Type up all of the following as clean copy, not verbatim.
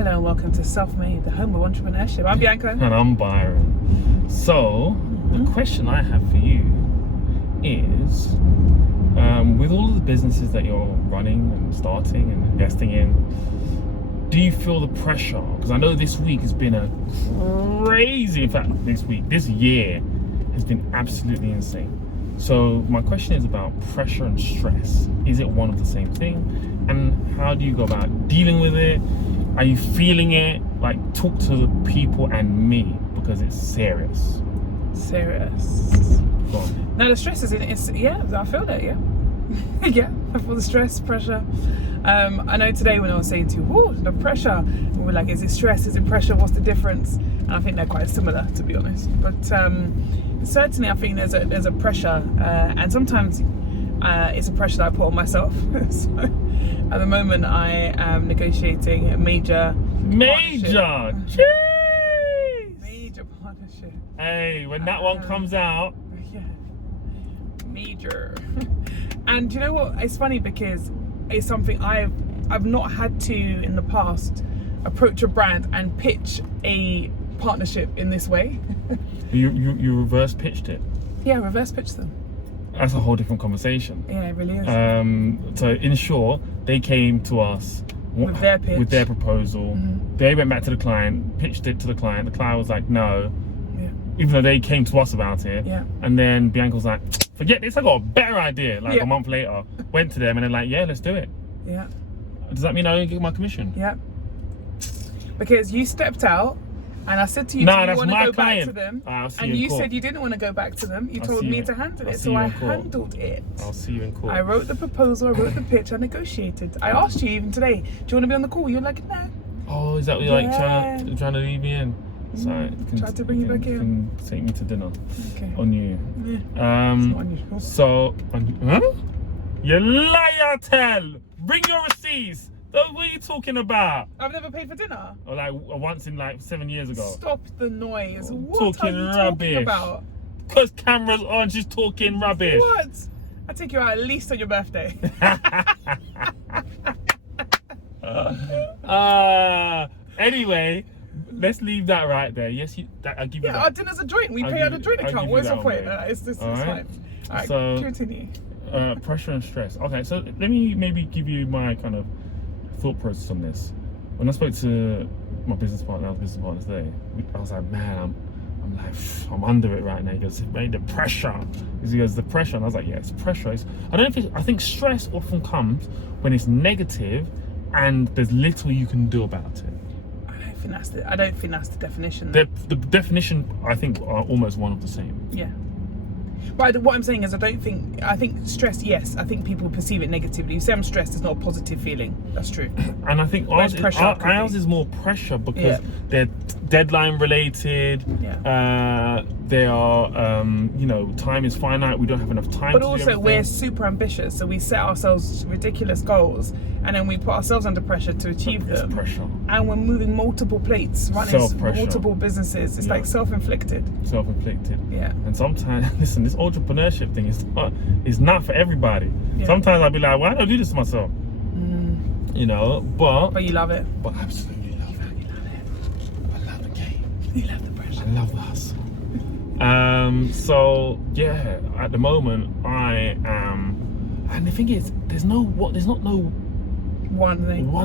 Hello and welcome to SELFMADE, the home of entrepreneurship. I'm Bianca. And I'm Byron. So, the question I have for you is, with all of the businesses that you're running and starting and investing in, do you feel the pressure? Because I know this week has been a crazy, in fact, this year has been absolutely insane. So my question is about pressure and stress. Is it one of the same thing? And how do you go about dealing with it? Are you feeling it? Like, talk to the people and me, because it's serious. Serious. Go on. No, the stress is in it. Yeah, I feel that, yeah. Yeah, I feel the stress, pressure. I know today when I was saying to you, the pressure, we were like, is it stress, is it pressure, what's the difference? And I think they're quite similar, to be honest. But certainly I think there's a pressure, and sometimes it's a pressure that I put on myself. So at the moment I am negotiating a major Jeez! Major partnership. Hey, when that one comes out. Yeah. Major. And you know what? It's funny because it's something I've not had to in the past approach a brand and pitch a partnership in this way. You reverse pitched it. Yeah, reverse pitch them. That's a whole different conversation. Yeah, it really is. So in short, they came to us with their pitch, with their proposal. Mm-hmm. They went back to the client, pitched it to the client. The client was like, no. Yeah. Even though they came to us about it. Yeah. And then Bianca was like, forget this, I got a better idea. Like a month later, went to them and they're like, yeah, let's do it. Yeah. Does that mean I don't get my commission? Yeah. Because you stepped out and I said to you, no, do you that's want to my go client. back to them? And you said you didn't want to go back to them. You told me to handle it. So I handled it. I'll see you in court. I wrote the proposal, I wrote the pitch, I negotiated. I asked you even today, do you want to be on the call? You're like, no. Oh, is that what you're like trying to leave me in? So tried to bring you back in. Can take me to dinner. Okay. On you. Yeah. It's not unusual. So, you liar, tell. Bring your receipts. What are you talking about? I've never paid for dinner. Or like once in like 7 years ago. Stop the noise. What talking are you rubbish. talking about? Because camera's on, she's talking rubbish. What? I take you out at least on your birthday. Anyway, let's leave that right there. Yes, I'll give you that. Our dinner's a joint. We pay out a joint account. What's the point? It's fine. All right, so, continue. Pressure and stress. Okay, so let me maybe give you my kind of thought process on this. When I spoke to my business partner today, I was like, man, I'm under it right now. He goes, mate, the pressure. He goes, the pressure. And I was like, yeah, it's pressure. I think stress often comes when it's negative and there's little you can do about it. I don't think that's the definition. The definition, I think, are almost one of the same. Yeah. But what I'm saying is, I think stress, yes, I think people perceive it negatively. You say I'm stressed, it's not a positive feeling. That's true. And I think ours is more pressure because they're deadline related. Yeah. They are, time is finite. We don't have enough time. But also, we're super ambitious, so we set ourselves ridiculous goals, and then we put ourselves under pressure to achieve them. It's pressure. And we're moving multiple plates, running multiple businesses. It's like self-inflicted. Self-inflicted. Yeah. And sometimes, listen, this entrepreneurship thing is not for everybody. Yeah. Sometimes I'll be like, why don't I do this to myself? But you love it. But absolutely love it. You love it. I love the game. You love the pressure. I love the hustle. So yeah, at the moment I am, and the thing is, there's not one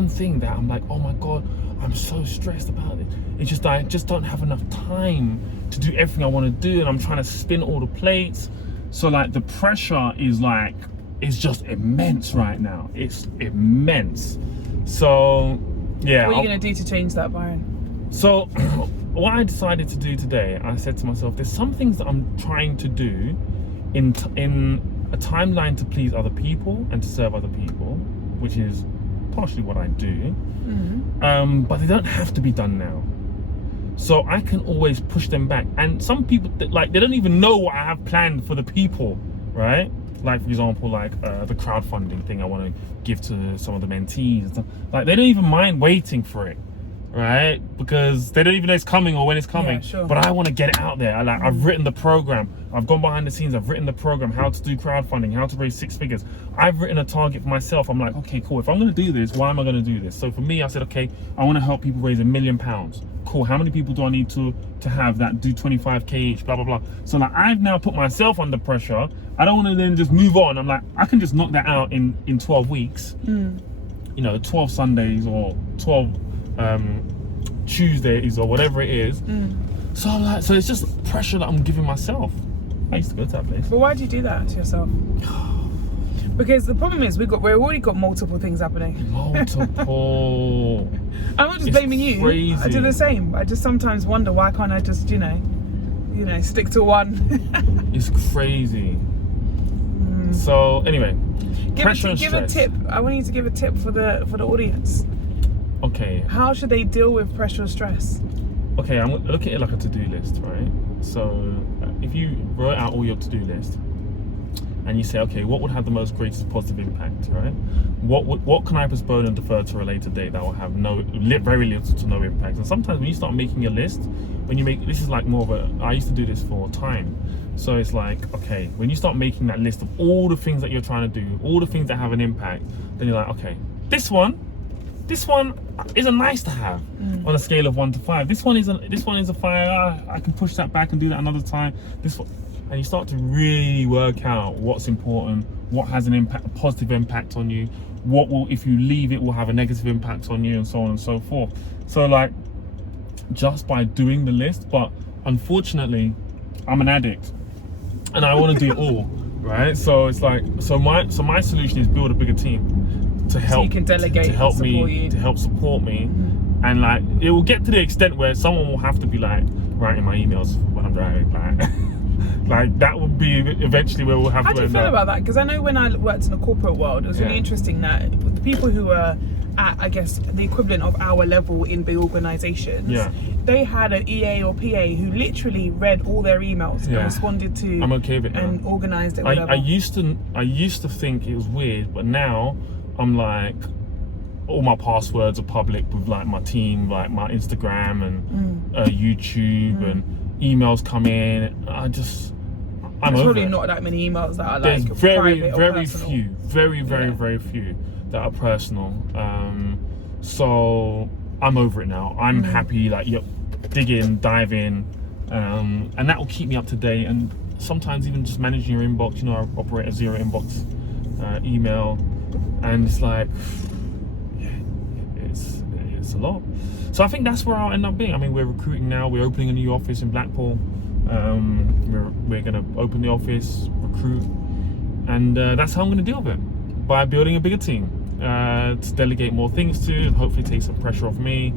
thing that I'm like, oh my god, I'm so stressed about it. It's just I just don't have enough time to do everything I want to do, and I'm trying to spin all the plates. So like the pressure is just immense right now. It's immense. So yeah. What are you gonna do to change that, Byron? So what I decided to do today, I said to myself, there's some things that I'm trying to do in a timeline to please other people and to serve other people, which is partially what I do. Mm-hmm. But they don't have to be done now. So I can always push them back. And some people, they don't even know what I have planned for the people, right? Like, for example, the crowdfunding thing I want to give to some of the mentees and stuff. Like, they don't even mind waiting for it, right? Because they don't even know it's coming or when it's coming. Yeah, sure. But I want to get it out there. I've written the program. I've gone behind the scenes. I've written the program, how to do crowdfunding, how to raise 6 figures. I've written a target for myself. I'm like, okay, cool. If I'm going to do this, why am I going to do this? So for me, I said, okay, I want to help people raise £1 million. Cool. How many people do I need to have that do 25K each, blah, blah, blah. So like, I've now put myself under pressure. I don't want to then just move on. I'm like, I can just knock that out in 12 weeks. You know, 12 Sundays or 12 Tuesdays or whatever it is. So I'm like, so it's just pressure that I'm giving myself. I used to go to that place. But why do you do that to yourself? Because the problem is we've already got multiple things happening. Multiple. I'm not just blaming you. Crazy. I do the same. I just sometimes wonder, why can't I just, you know, stick to one? It's crazy. So anyway, give a tip. I want you to give a tip for the audience. Okay. How should they deal with pressure or stress? Okay, I'm looking at it like a to-do list, right? So if you wrote out all your to-do list and you say, okay, what would have the most greatest positive impact, right? What can I postpone and defer to a later date that will have very little to no impact? And sometimes when you start making a list, this is like more of a, I used to do this for time. So it's like, okay, when you start making that list of all the things that you're trying to do, all the things that have an impact, then you're like, okay, this one is a nice to have on a scale of 1 to 5. This one is a 5. I can push that back and do that another time. This one, and you start to really work out what's important, what has an impact, a positive impact on you, what will, if you leave it, will have a negative impact on you, and so on and so forth. So like, just by doing the list, but unfortunately, I'm an addict, and I want to do it all, right? So it's like, so my solution is build a bigger team to help, so you can delegate, to help support me, you. to help support me, and like it will get to the extent where someone will have to be like writing my emails when I'm driving, like that will be eventually where we'll have How to. do you feel about that? Because I know when I worked in the corporate world, it was really interesting that the people who were at, I guess, the equivalent of our level in big organizations, they had an EA or PA who literally read all their emails and responded to. I'm okay with it and now. organized it. Whatever. I used to think it was weird, but now I'm like, all my passwords are public with like my team, like my Instagram and YouTube, and emails come in. There's probably not that many emails that are like very few that are personal. So I'm over it now. I'm happy, like, dig in, dive in, and that will keep me up to date. And sometimes even just managing your inbox, I operate a zero inbox email, and it's like, it's a lot. So I think that's where I'll end up being. I mean, we're recruiting now. We're opening a new office in Blackpool. We're going to open the office, recruit, and that's how I'm going to deal with it, by building a bigger team to delegate more things to, and hopefully take some pressure off me,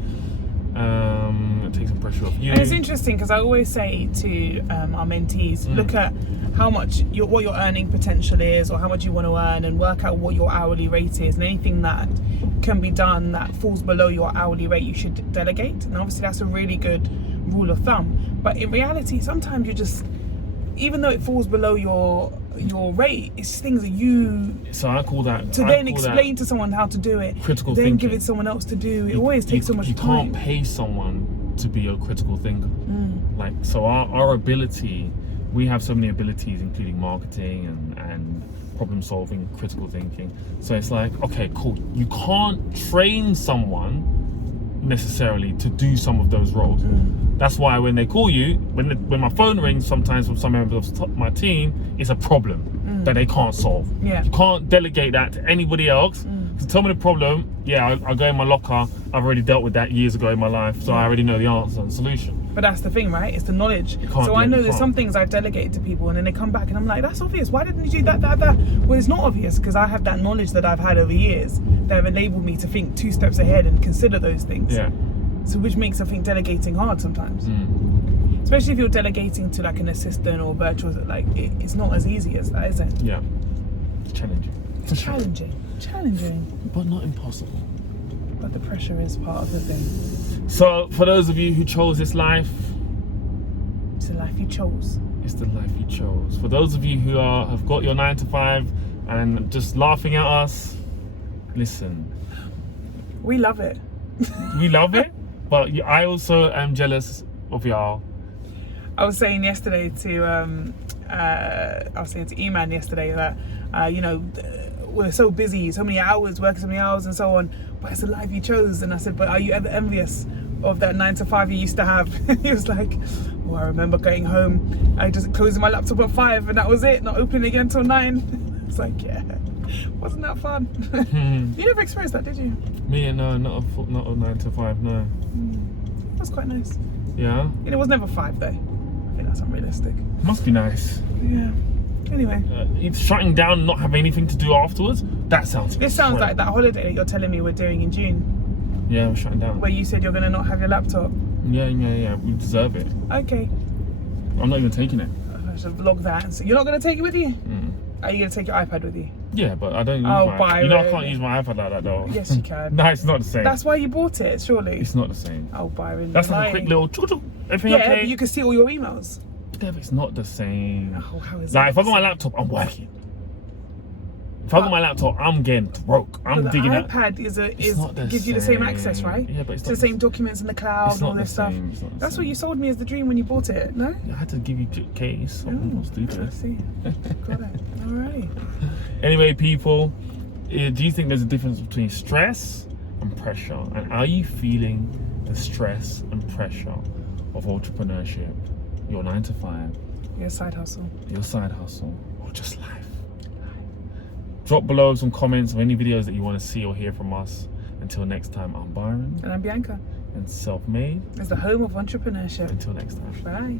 take some pressure off you. And it's interesting because I always say to our mentees, look at how much what your earning potential is, or how much you want to earn, and work out what your hourly rate is, and anything that can be done that falls below your hourly rate, you should delegate. And obviously that's a really good rule of thumb. But in reality, sometimes you just, even though it falls below your rate, it's things that you. So I call that to then explain to someone how to do it. Critical then thinking. Give it someone else to do. It always takes so much time. You can't pay someone to be a critical thinker. Like, so our ability, we have so many abilities, including marketing and problem solving, critical thinking. So it's like, okay, cool. You can't train someone necessarily to do some of those roles. That's why when they call you, when my phone rings sometimes from some members of my team, it's a problem that they can't solve. You can't delegate that to anybody else. So tell me the problem, I'll go in my locker. I've already dealt with that years ago in my life, so I already know the answer and solution. But that's the thing, right? It's the knowledge. So I know there's some things I've delegated to people, and then they come back and I'm like, that's obvious. Why didn't you do that? Well, it's not obvious because I have that knowledge that I've had over years that have enabled me to think 2 steps ahead and consider those things. So which makes, I think, delegating hard sometimes. Especially if you're delegating to like an assistant or virtual, like it's not as easy as that, is it? Yeah. It's challenging. Challenging. But not impossible. But the pressure is part of the thing. So for those of you who chose this life, it's the life you chose. It's the life you chose. For those of you who have got your 9 to 5 and just laughing at us, listen. We love it. We love it. But I also am jealous of y'all. I was saying yesterday to E-Man yesterday that we're so busy, so many hours, working so many hours and so on, but it's the life you chose. And I said, but are you ever envious of that 9 to 5 you used to have? He was like, oh, I remember going home, I just closing my laptop at 5 and that was it, not opening again until 9. It's like, yeah, wasn't that fun? You never experienced that, did you? Me, no, not a 9 to 5, no. That's quite nice. Yeah? It was never 5 though. I think that's unrealistic. Must be nice. Yeah. Anyway. It's shutting down and not having anything to do afterwards. That sounds This sounds like that holiday you're telling me we're doing in June. Yeah, we're shutting down. Where you said you're going to not have your laptop. Yeah. We deserve it. Okay. I'm not even taking it. I should vlog that. So you're not going to take it with you? Are you going to take your iPad with you? Yeah, but I don't use Byron. You know I can't use my iPad like that though. Yes, you can. No, it's not the same. That's why you bought it, surely. It's not the same. Oh, Byron. That's like a quick little everything okay? But you can see all your emails. Yeah, but it's not the same. Oh, how is like, it? if I got my laptop, I'm working. If I got my laptop, I'm getting broke. I'm the digging out. iPad gives you the same access, right? Yeah, but it's to not the same documents in the cloud and all this stuff. That's what you sold me as the dream when you bought it, no? I had to give you a case. I'm stupid. I see. Got it. All right. Anyway, people, do you think there's a difference between stress and pressure? And are you feeling the stress and pressure of entrepreneurship? Your 9 to 5, Your side hustle, or just life? Drop below some comments of any videos that you want to see or hear from us. Until next time, I'm Byron. And I'm Bianca. And Self-Made is the home of entrepreneurship. Until next time. Bye.